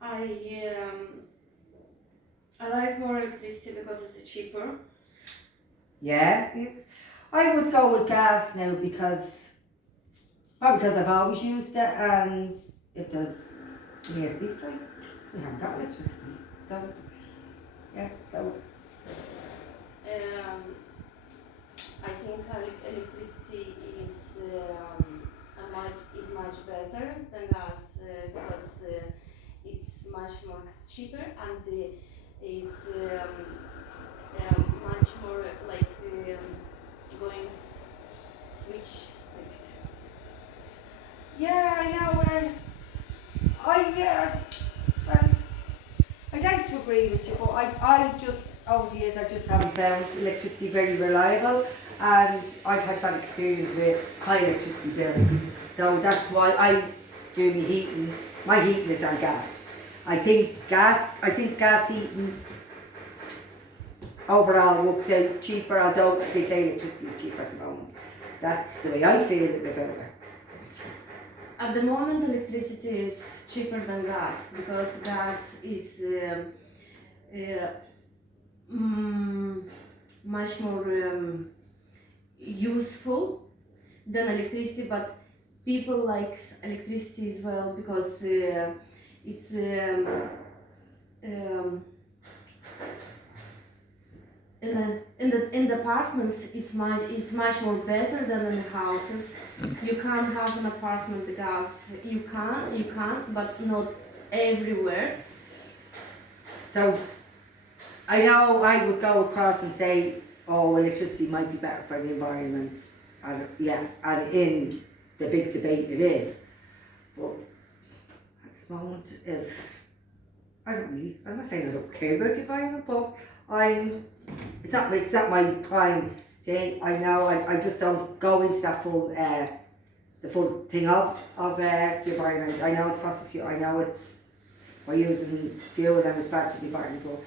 I I like more electricity because it's cheaper. Yeah, I would go with gas now probably because I've always used it, and if there's an ESB strike, we haven't got electricity. So, yeah, so, Um, I think electricity is much better than gas because it's much more cheaper and it's much more like going switch. yeah, I know, well, I'd like to agree with you, but I just, over the years, I just haven't found electricity very reliable, and I've had bad experience with high electricity bills. So that's why I do my heating is on gas. I think gas heating overall works out cheaper, although they say electricity is cheaper at the moment. That's the way I feel it about it. At the moment, electricity is cheaper than gas because gas is uh, much more useful than electricity, but people like electricity as well because it's um, in the apartments it's much more better than in the houses. You can't have an apartment with gas. You can't, but not everywhere. So I know I would go across and say, oh, electricity might be better for the environment, and yeah, and in the big debate it is. But at this moment, if I'm not saying I don't care about the environment, but it's not my prime thing. I know I just don't go into that the full thing of the environment. I know it's fossil fuel. I know we're using fuel and it's bad for the environment, but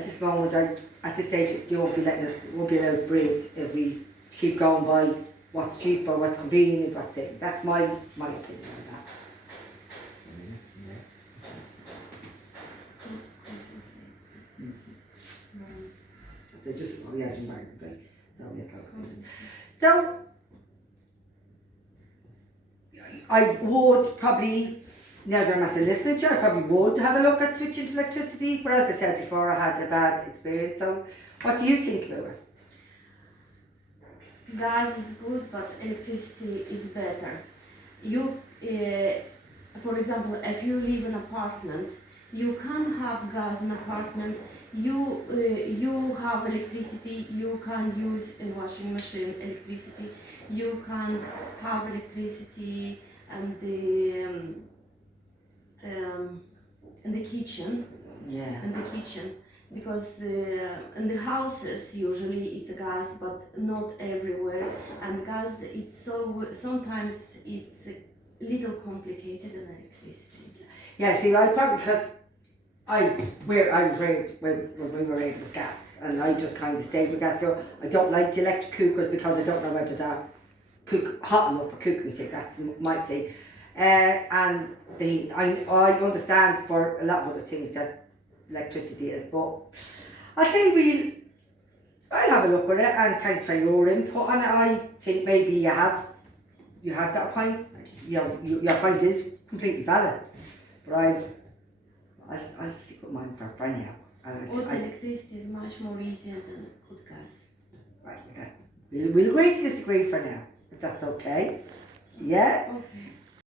at this moment, at this stage, you won't be allowed to breathe if we keep going by what's cheap or what's convenient, what's safe. That's my opinion on that. So just environment, right? So yeah, close. So I would probably, now that I'm at the listening chair, I probably would have a look at switching to electricity, but as I said before, I had a bad experience. So what do you think, Laura? Gas is good, but electricity is better. You, for example, if you live in an apartment, you can't have gas in an apartment. You have electricity. You can use a washing machine electricity. You can have electricity and in the kitchen. Yeah. In the kitchen. Because in the houses usually it's gas, but not everywhere. And gas, it's sometimes it's a little complicated than electricity. Yeah, see, I probably, because I was raised when we were raised with gas, and I just kind of stayed with gas. So I don't like the electric cookers because I don't know whether that cook hot enough for cooking. That's my thing. And I understand for a lot of other things that electricity is, but I think I'll have a look at it, and thanks for your input on it. I think maybe you have got a point. You know, your point is completely valid, but I'll stick with mine for now. Hot electricity is much more easier than hot gas. Right, we'll agree to disagree for now, if that's okay. Yeah? Okay.